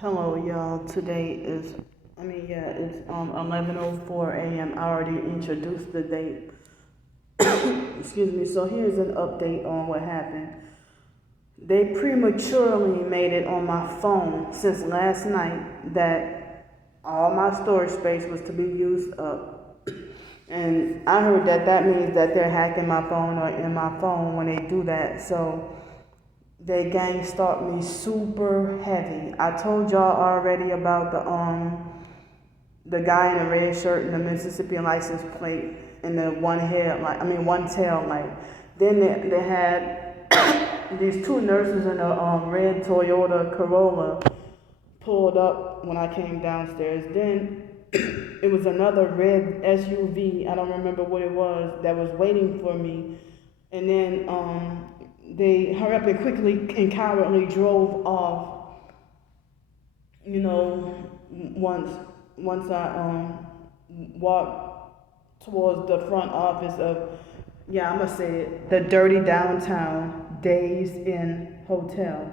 Hello, y'all. Today is, it's 11:04 a.m. I already introduced the date. Excuse me. So here's an update on what happened. They prematurely made it on my phone since last night that all my storage space was to be used up. And I heard that means that they're hacking my phone or in my phone when they do that. So they gang stalked me super heavy. I told y'all already about the guy in the red shirt and the Mississippi license plate and the one tail light. Then they had these two nurses in a red Toyota Corolla pulled up when I came downstairs. Then it was another red SUV, I don't remember what it was, that was waiting for me. And then they hurried up and quickly and cowardly drove off. You know, once I walked towards the front office of, yeah, I'm gonna say it, the dirty downtown Days Inn Hotel.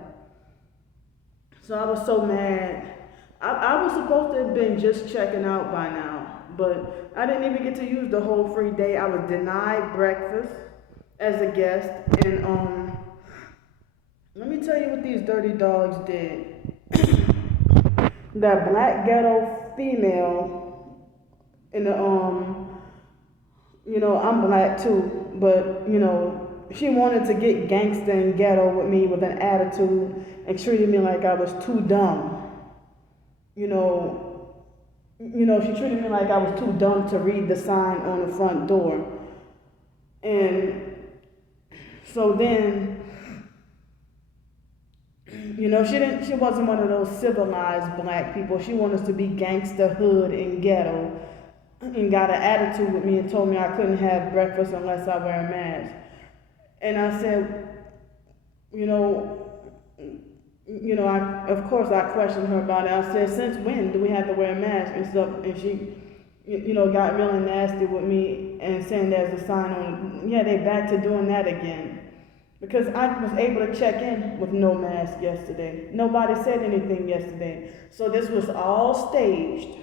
So I was so mad. I was supposed to have been just checking out by now, but I didn't even get to use the whole free day. I was denied breakfast as a guest, and let me tell you what these dirty dogs did. That black ghetto female in the I'm black too, but she wanted to get gangsta and ghetto with me with an attitude and treated me like I was too dumb. She treated me like I was too dumb to read the sign on the front door. And so then, she wasn't one of those civilized black people. She wanted us to be gangsta, hood, and ghetto, and got an attitude with me and told me I couldn't have breakfast unless I wear a mask. And I said, of course I questioned her about it. I said, since when do we have to wear a mask and stuff? And she, got really nasty with me and saying there's a sign on, yeah, they back to doing that again. Because I was able to check in with no mask yesterday. Nobody said anything yesterday. So this was all staged.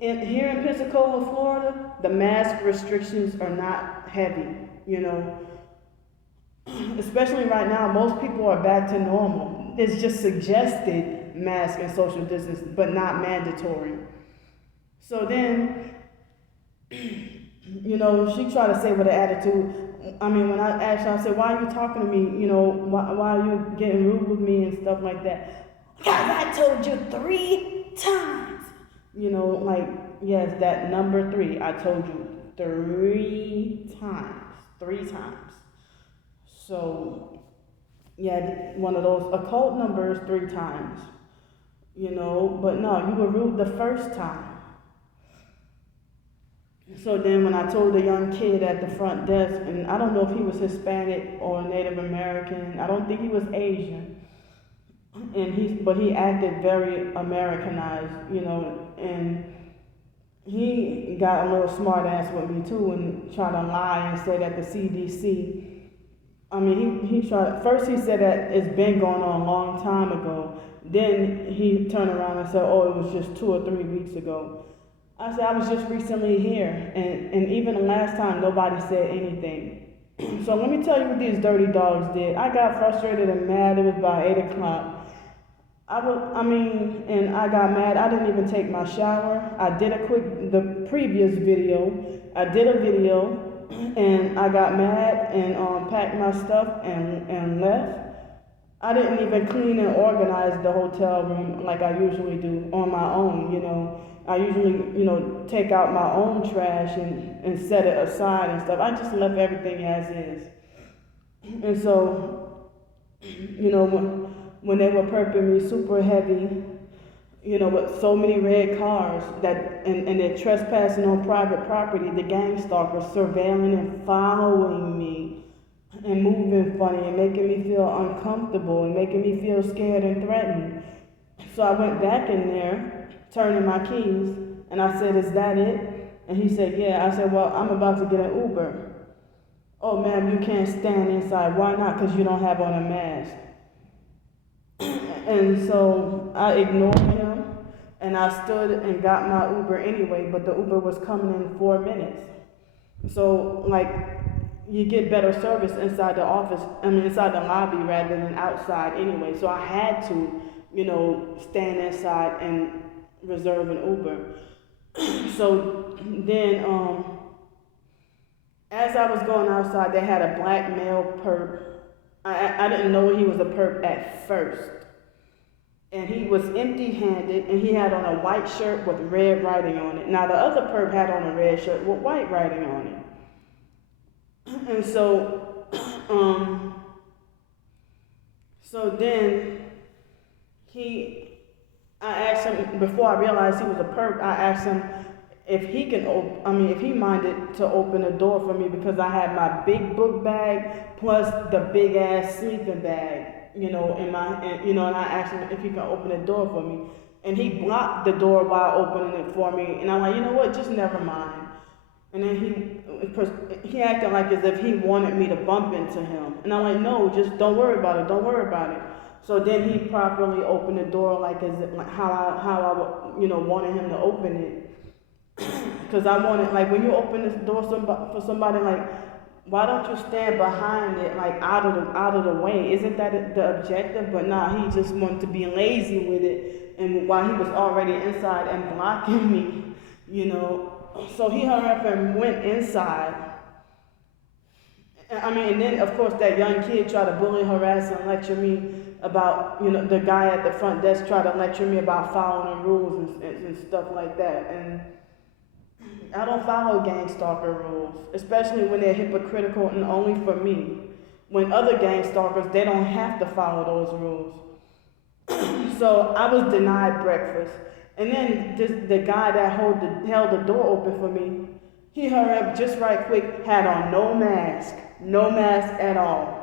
Here in Pensacola, Florida, the mask restrictions are not heavy, Especially right now, most people are back to normal. It's just suggested mask and social distance, but not mandatory. So then, she tried to say with an attitude. When I asked her, I said, why are you talking to me? Why are you getting rude with me and stuff like that? Because I told you 3 times. Yes, that number 3. I told you 3 times. 3 times. So, yeah, one of those occult numbers 3 times. But no, you were rude the first time. So then when I told the young kid at the front desk, and I don't know if he was Hispanic or Native American, I don't think he was Asian, but he acted very Americanized, and he got a little smart ass with me too and tried to lie and say that the CDC, first he said that it's been going on a long time ago. Then he turned around and said, oh, it was just 2 or 3 weeks ago. I said, I was just recently here, and even the last time, nobody said anything. So let me tell you what these dirty dogs did. I got frustrated and mad. It was about 8 o'clock. And I got mad. I didn't even take my shower. I did the previous video. I did a video, and I got mad and packed my stuff and left. I didn't even clean and organize the hotel room like I usually do on my own, I usually, take out my own trash and set it aside and stuff. I just left everything as is. And so, when they were perping me super heavy, with so many red cars and they're trespassing on private property, the gang stalkers surveilling and following me and moving funny and making me feel uncomfortable and making me feel scared and threatened. So I went back in there, turning my keys, and I said, is that it? And he said, yeah. I said, well, I'm about to get an Uber. Oh, ma'am, you can't stand inside. Why not? Because you don't have on a mask. And so I ignored him and I stood and got my Uber anyway, but the Uber was coming in 4 minutes. So, like, you get better service inside the office, inside the lobby rather than outside anyway. So I had to, stand inside and reserve an Uber. So then, as I was going outside, they had a black male perp. I didn't know he was a perp at first. And he was empty-handed, and he had on a white shirt with red writing on it. Now, the other perp had on a red shirt with white writing on it. And so, then I asked him, before I realized he was a perp, I asked him if he if he minded to open the door for me, because I had my big book bag plus the big ass sleeping bag, and I asked him if he could open the door for me. And he blocked the door while opening it for me. And I'm like, you know what, just never mind. And then he acted like as if he wanted me to bump into him. And I'm like, no, just don't worry about it. So then he properly opened the door like how I wanted him to open it. Because I wanted, like, when you open this door for somebody, like, why don't you stand behind it, like, out of the way? Isn't that the objective? But nah, he just wanted to be lazy with it, and while he was already inside and blocking me, So he hurried up and went inside. And then, of course, that young kid tried to bully, harass, and lecture me about, the guy at the front desk tried to lecture me about following rules and stuff like that. And I don't follow gang stalker rules, especially when they're hypocritical and only for me. When other gang stalkers, they don't have to follow those rules. So I was denied breakfast. And then the guy that held the door open for me, he hurried up just right quick, had on no mask at all.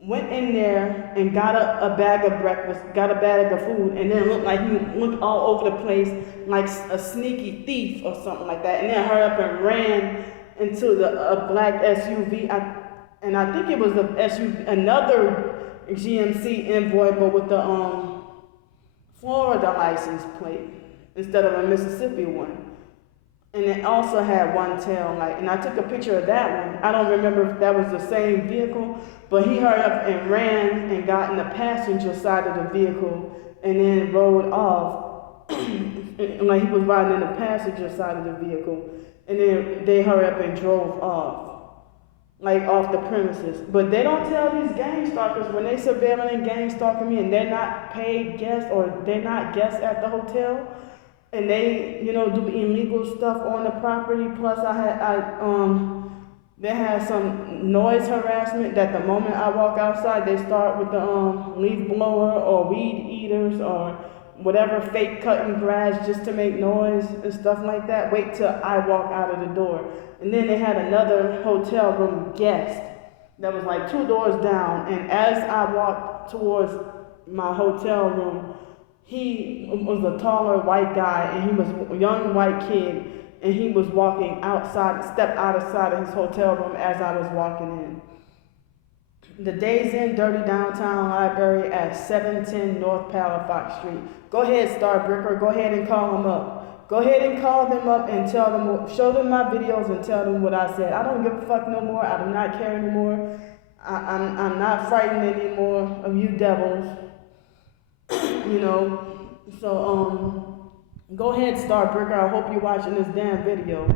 Went in there and got a bag of breakfast, got a bag of food, and then looked all over the place like a sneaky thief or something like that. And then hurried up and ran into a black SUV. And I think it was another GMC Envoy, but with the Florida license plate instead of a Mississippi one. And it also had one tail light. And I took a picture of that one. I don't remember if that was the same vehicle, but he hurried up and ran and got in the passenger side of the vehicle and then rode off. Like he was riding in the passenger side of the vehicle. And then they hurried up and drove off, like off the premises. But they don't tell these gang stalkers when they surveilling and gang stalking me and they're not paid guests or they're not guests at the hotel, and they, do illegal stuff on the property. Plus they had some noise harassment that the moment I walk outside, they start with the leaf blower or weed eaters or whatever, fake cutting grass just to make noise and stuff like that. Wait till I walk out of the door. And then they had another hotel room guest that was like 2 doors down. And as I walked towards my hotel room, he was a taller white guy, and he was a young white kid, and he was walking stepped outside of his hotel room as I was walking in. The Days Inn Dirty Downtown Library at 710 North Palafox Street. Go ahead, Starbricker. Go ahead and call them up. Go ahead and call them up and tell them, show them my videos and tell them what I said. I don't give a fuck no more. I do not care anymore. I'm not frightened anymore of you devils. So, go ahead, Starbricker. I hope you're watching this damn video.